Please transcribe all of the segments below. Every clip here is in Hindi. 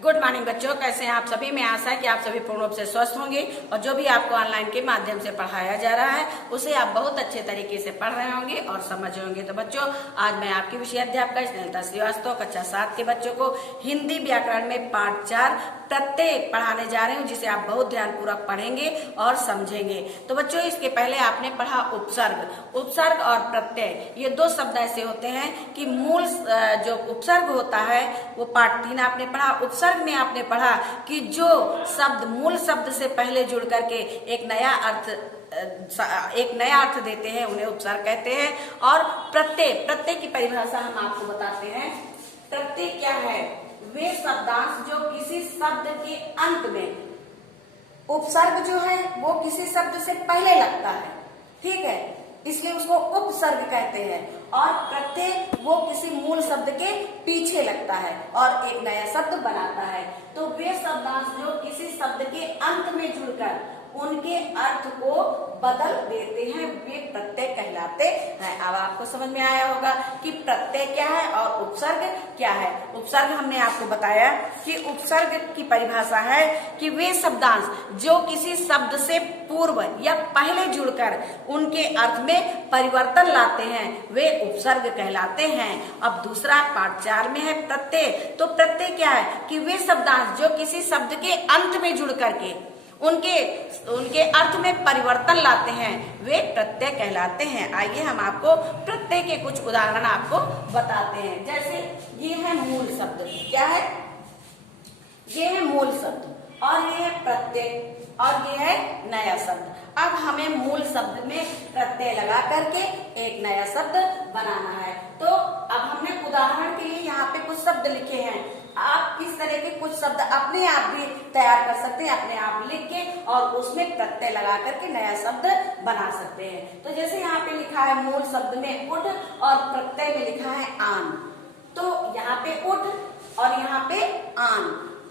गुड मॉर्निंग बच्चों, कैसे हैं आप सभी। मैं आशा है कि आप सभी पूर्ण रूप से स्वस्थ होंगे और जो भी आपको ऑनलाइन के माध्यम से पढ़ाया जा रहा है उसे आप बहुत अच्छे तरीके से पढ़ रहे होंगे और समझ रहे होंगे। तो बच्चों, आज मैं आपकी विषय अध्यापिका स्नेहलता श्रीवास्तव कक्षा 7 के बच्चों को हिंदी व्याकरण में पाठ 4 प्रत्यय पढ़ाने जा रहे हूँ, जिसे आप बहुत ध्यानपूर्वक पढ़ेंगे और समझेंगे। तो बच्चों, इसके पहले आपने पढ़ा उपसर्ग और प्रत्यय। ये दो शब्द ऐसे होते हैं कि मूल जो उपसर्ग होता है वो पाठ 3 आपने पढ़ा। उपसर्ग में आपने पढ़ा कि जो शब्द मूल शब्द से पहले जुड़ करके एक नया अर्थ देते हैं उन्हें उपसर्ग कहते हैं। और प्रत्यय की परिभाषा हम आपको बताते हैं। प्रत्यय क्या है? वे शब्दांश जो किसी शब्द के अंत में, उपसर्ग जो है वो किसी शब्द से पहले लगता है, ठीक है, इसलिए उसको उपसर्ग कहते हैं। और प्रत्यय वो किसी मूल शब्द के पीछे लगता है और एक नया शब्द बनाता है। तो वे शब्दांश जो किसी शब्द के अंत में जुड़कर उनके अर्थ को बदल देते हैं वे प्रत्यय कहलाते हैं। अब आपको समझ में आया होगा कि प्रत्यय क्या है और उपसर्ग क्या है। उपसर्ग हमने आपको बताया कि उपसर्ग की परिभाषा है कि वे शब्दांश जो किसी शब्द से पूर्व या पहले जुड़कर उनके अर्थ में परिवर्तन लाते हैं वे उपसर्ग कहलाते हैं। अब दूसरा पाठ 4 में है प्रत्यय। तो प्रत्यय क्या है कि वे शब्दांश जो किसी शब्द के अंत में जुड़ करके उनके अर्थ में परिवर्तन लाते हैं वे प्रत्यय कहलाते हैं। आइए हम आपको प्रत्यय के कुछ उदाहरण आपको बताते हैं। जैसे ये है मूल शब्द, क्या है? ये है मूल शब्द और ये है प्रत्यय और ये है नया शब्द। अब हमें मूल शब्द में प्रत्यय लगा करके एक नया शब्द बनाना है। तो अब हमने उदाहरण के लिए यहाँ पे कुछ शब्द लिखे हैं। आप इस तरह के कुछ शब्द अपने आप भी तैयार कर सकते हैं, अपने आप लिख के और उसमें प्रत्यय लगा करके नया शब्द बना सकते हैं। तो जैसे यहाँ पे लिखा है मूल शब्द में उठ और प्रत्यय में लिखा है आन। तो यहाँ पे उठ और यहाँ पे आन।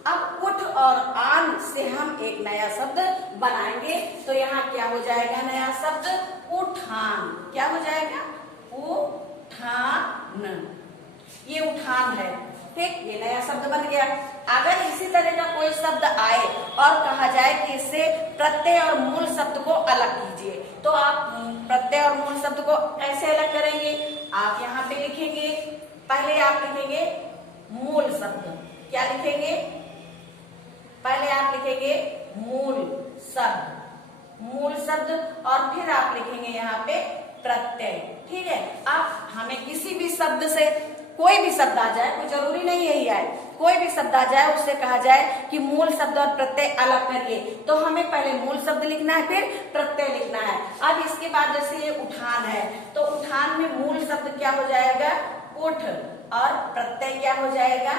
अब उठ और आन से हम एक नया शब्द बनाएंगे। तो यहाँ क्या हो जाएगा नया शब्द? उठान। क्या हो जाएगा? उठान। ये उठान है, ठीक, ये नया शब्द बन गया। अगर इसी तरह का कोई शब्द आए और कहा जाए कि इससे प्रत्यय और मूल शब्द को अलग कीजिए, तो आप प्रत्यय और मूल शब्द को कैसे अलग करेंगे? आप यहाँ पे लिखेंगे, पहले आप लिखेंगे मूल शब्द। क्या लिखेंगे? पहले आप लिखेंगे मूल शब्द और फिर आप लिखेंगे यहाँ पे प्रत्यय, ठीक है। अब हमें किसी भी शब्द से कोई भी शब्द आ जाए, कोई जरूरी नहीं यही आए, कोई भी शब्द आ जाए उससे कहा जाए कि मूल शब्द और प्रत्यय अलग करिए, तो हमें पहले मूल शब्द लिखना है फिर प्रत्यय लिखना है। अब इसके बाद जैसे ये उठान है तो उठान में मूल शब्द क्या हो जाएगा? उठ और प्रत्यय क्या हो जाएगा?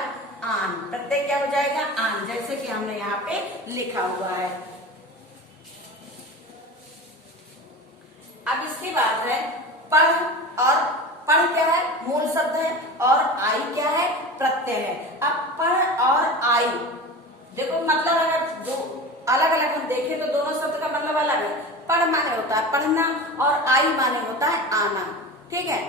आन। प्रत्यय क्या हो जाएगा? आन, जैसे कि हमने यहाँ पे लिखा हुआ है। अब इसके बाद है पढ़ और पढ़ क्या है? मूल शब्द है और आई क्या है? प्रत्यय है। अब पढ़ और आई, देखो मतलब अगर दो अलग अलग हम देखें तो दोनों शब्द का मतलब अलग है। पढ़ माने होता है पढ़ना और आई माने होता है आना, ठीक है।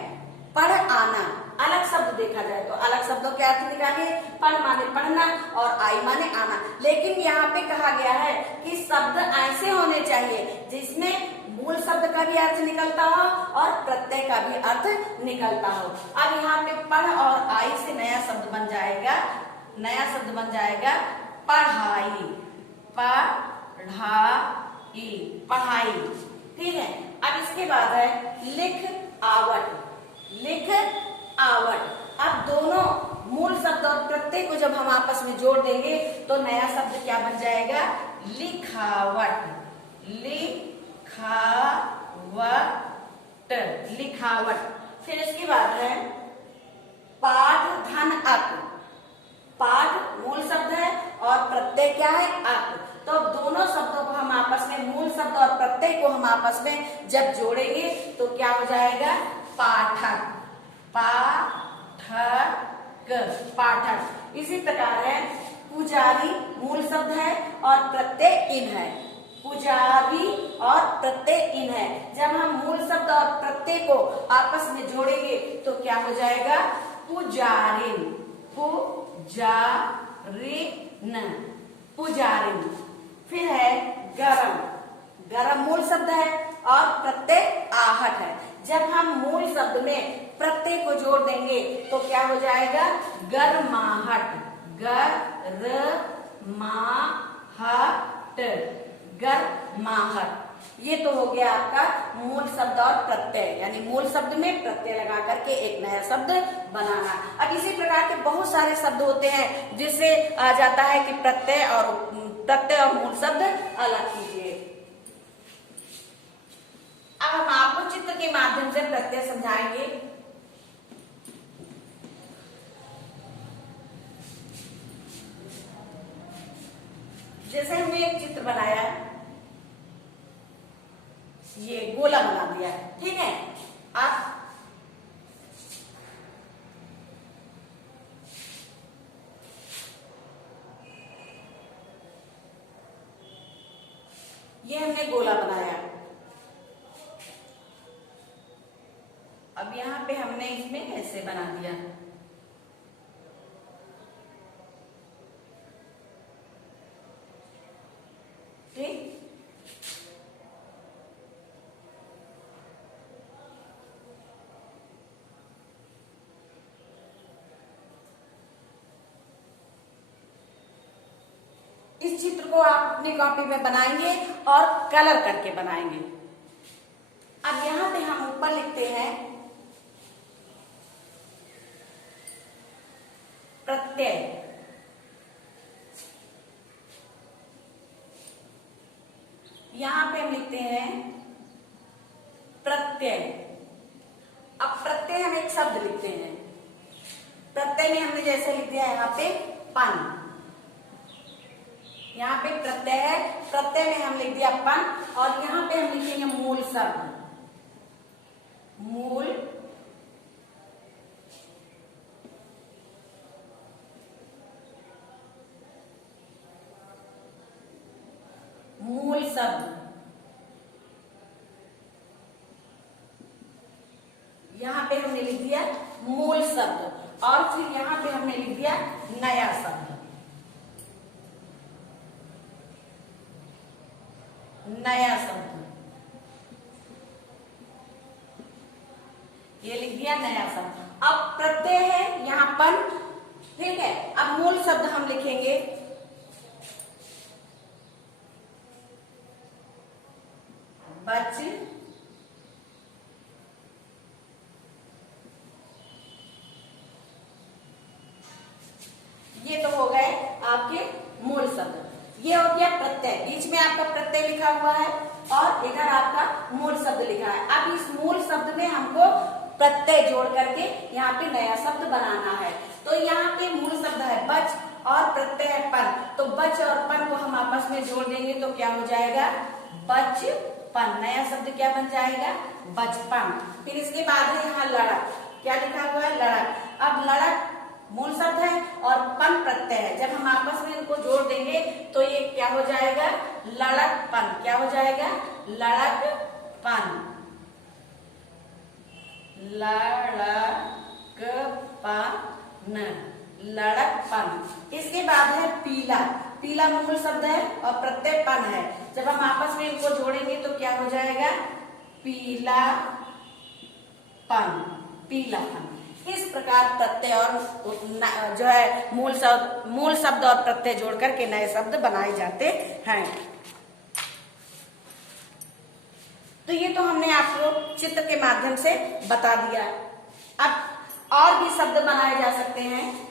पढ़ आना अलग शब्द देखा जाए तो अलग शब्दों के अर्थ निकालिए। पढ़ माने पढ़ना और आई माने आना। लेकिन यहाँ पे कहा गया है कि शब्द ऐसे होने चाहिए जिसमें मूल शब्द का भी अर्थ निकलता हो और प्रत्यय का भी अर्थ निकलता हो। अब यहाँ पे पढ़ और आई से नया शब्द बन जाएगा पढ़ाई। पढ़ाई, ठीक है। अब इसके बाद है लिख आवट। अब दोनों मूल शब्द और प्रत्यय को जब हम आपस में जोड़ देंगे तो नया शब्द क्या बन जाएगा? लिखावट। फिर इसके बाद है पाठ धन अक। पाठ मूल शब्द है और प्रत्यय क्या है? अक। तो दोनों शब्दों को हम आपस में, मूल शब्द और प्रत्यय को हम आपस में जब जोड़ेंगे तो क्या हो जाएगा? पाठक। इसी प्रकार है पुजारी, मूल शब्द है और प्रत्यय इन है। पुजारी और प्रत्यय इन है। जब हम मूल शब्द और प्रत्यय को आपस में जोड़ेंगे तो क्या हो जाएगा? पुजारिन। न पुजारिन। फिर है गरम, गरम मूल शब्द है और प्रत्यय आहट है। जब हम मूल शब्द में प्रत्यय को जोड़ देंगे तो क्या हो जाएगा, गरमाहट, गरमाहट, गरमाहट। ये तो हो गया आपका मूल शब्द और प्रत्यय, यानी मूल शब्द में प्रत्यय लगा करके एक नया शब्द बनाना। अब इसी प्रकार के बहुत सारे शब्द होते हैं जिससे आ जाता है कि प्रत्यय और मूल शब्द अलग कीजिए। अब हम आपको चित्र के माध्यम से प्रत्यय समझाएंगे। जैसे हमने एक चित्र बनाया, ये गोला बना दिया है, ठीक है। अब ये हमने गोला बनाया। अब यहां पे हमने इसमें ऐसे बना दिया, ठीक। इस चित्र को आप अपनी कॉपी में बनाएंगे और कलर करके बनाएंगे। अब यहां पे हम ऊपर लिखते हैं प्रत्यय। यहां पे हम लिखते हैं प्रत्यय। अब प्रत्यय हम एक शब्द लिखते हैं। प्रत्यय में हमने जैसे लिख दिया यहाँ पे पन, यहाँ पे प्रत्यय है, प्रत्यय में हम लिख दिया पन, और यहाँ पे हम लिखेंगे मूल शब्द। मूल मूल शब्द, यहाँ पे हमने लिख दिया मूल शब्द, और फिर यहाँ पे हमने लिख दिया नया शब्द। नया शब्द, ये लिख दिया नया शब्द। अब प्रत्यय है यहाँ पन, ठीक है। अब मूल शब्द हम लिखेंगे बच, ये तो हो गए आपके मूल शब्द। ये हो गया प्रत्यय, बीच में आपका प्रत्यय लिखा हुआ है और इधर आपका मूल शब्द लिखा है। अब इस मूल शब्द में हमको प्रत्यय जोड़ करके यहाँ पे नया शब्द बनाना है। तो यहाँ पे मूल शब्द है बच और प्रत्यय है पन, तो बच और पन को हम आपस में जोड़ देंगे तो क्या हो जाएगा, बचपन। नया शब्द क्या बन जाएगा, बचपन। फिर इसके बाद है यहाँ लड़क, क्या लिखा हुआ है, लड़क। अब लड़क मूल शब्द है और पन प्रत्यय है, जब हम आपस में इनको जोड़ देंगे तो ये क्या हो जाएगा, लड़कपन। क्या हो जाएगा, लड़कपन, लड़कपन, लड़कपन। इसके बाद है पीला, पीला मूल शब्द है और प्रत्यय पन है, जब हम आपस में इनको जोड़ेंगे तो क्या हो जाएगा, पीलापन, पीलापन। इस प्रकार प्रत्यय और जो है मूल शब्द और प्रत्यय जोड़ करके नए शब्द बनाए जाते हैं। तो ये तो हमने आपको चित्र के माध्यम से बता दिया। अब और भी शब्द बनाए जा सकते हैं।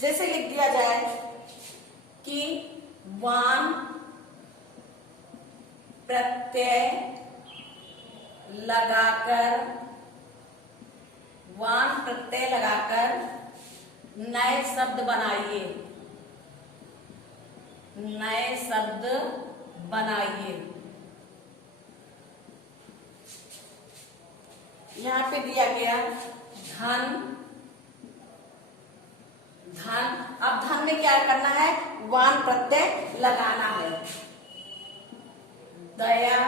जैसे लिख दिया जाए कि वान प्रत्यय लगाकर, वान प्रत्यय लगाकर नए शब्द बनाइए, नए शब्द बनाइए। यहां पे दिया गया धन, धन। अब धन में क्या करना है, वान प्रत्यय लगाना है। दया,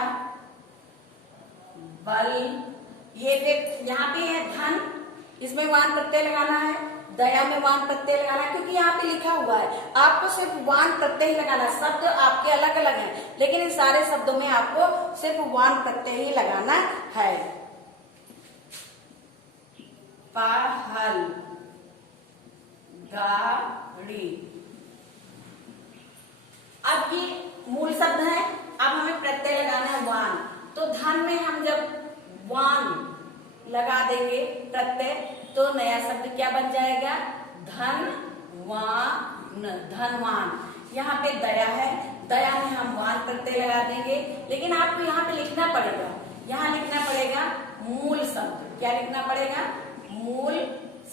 बल, ये यहाँ पे है धन, इसमें वान प्रत्यय लगाना है, दया में वान प्रत्यय लगाना है, क्योंकि यहाँ पे लिखा हुआ है आपको सिर्फ वान प्रत्यय ही लगाना है। शब्द आपके अलग अलग हैं, लेकिन इन सारे शब्दों में आपको सिर्फ वान प्रत्यय ही लगाना है। पहल, गाड़ी। अब ये मूल शब्द है, अब हमें प्रत्यय लगाना है वान। तो धन में हम जब वान लगा देंगे प्रत्यय, तो नया शब्द क्या बन जाएगा? धनवान, धनवान। यहाँ पे दया है, दया में हम वान प्रत्यय लगा देंगे, लेकिन आपको यहाँ पे लिखना पड़ेगा, यहाँ लिखना पड़ेगा मूल शब्द। क्या लिखना पड़ेगा? मूल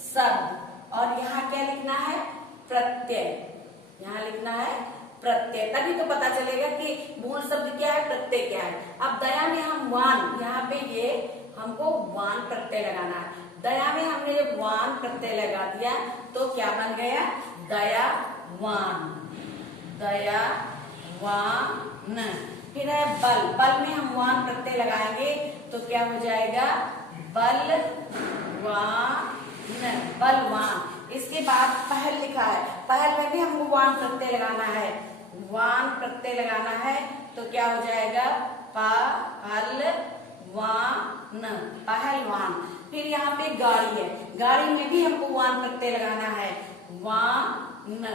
शब्द। और यहाँ क्या लिखना है? प्रत्यय। यहाँ लिखना है प्रत्यय, तभी तो पता चलेगा कि मूल शब्द क्या है, प्रत्यय क्या है। अब दया में हम वान, यहाँ पे ये हमको वान प्रत्यय लगाना है। दया में हमने जब वान प्रत्यय लगा दिया तो क्या बन गया? दयावान, दयावान। फिर है बल, बल में हम वान प्रत्यय लगाएंगे तो क्या हो जाएगा? बलवान, बलवान। इसके बाद पहल लिखा है, पहल में भी हमको वान प्रत्यय लगाना है, वान प्रत्यय लगाना है, तो क्या हो जाएगा? पहलवान, पहलवान। फिर यहाँ पे गाड़ी है, गाड़ी में भी हमको वान प्रत्यय लगाना है, वान,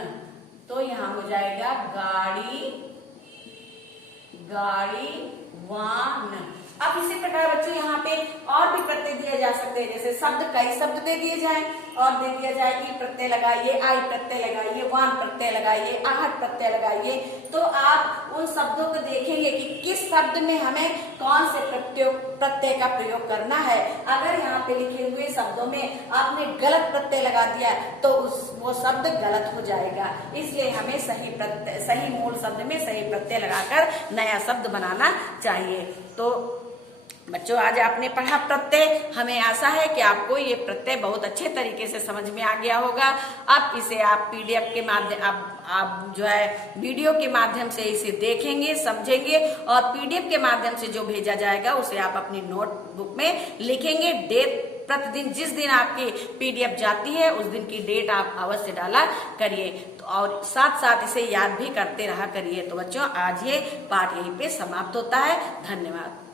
तो यहाँ हो जाएगा गाड़ी, गाड़ी वान। अब इसी प्रकार बच्चों यहाँ पे और भी प्रत्यय दिए जा सकते हैं, जैसे शब्द, कई शब्द दे दिए जाए और दे दिया जाए कि प्रत्यय लगाइए, आई प्रत्यय लगाइए, वान प्रत्यय लगाइए, आहट प्रत्यय लगाइए। तो आप उन शब्दों को देखेंगे कि किस शब्द में हमें कौन से प्रत्यय का प्रयोग करना है। अगर यहाँ पे लिखे हुए शब्दों में आपने गलत प्रत्यय लगा दिया तो वो शब्द गलत हो जाएगा। इसलिए हमें सही प्रत्यय, सही मूल शब्द में सही प्रत्यय लगाकर नया शब्द बनाना चाहिए। तो बच्चों आज आपने पढ़ा प्रत्यय, हमें आशा है कि आपको ये प्रत्यय बहुत अच्छे तरीके से समझ में आ गया होगा। अब इसे आप पीडीएफ के माध्यम, आप जो है वीडियो के माध्यम से इसे देखेंगे, समझेंगे और पीडीएफ के माध्यम से जो भेजा जाएगा उसे आप अपनी नोटबुक में लिखेंगे। डेट प्रतिदिन, जिस दिन आपकी पीडीएफ जाती है उस दिन की डेट आप अवश्य डाला करिए, तो और साथ साथ इसे याद भी करते रहा करिए। तो बच्चों आज ये पाठ यहीं पे समाप्त होता है। धन्यवाद।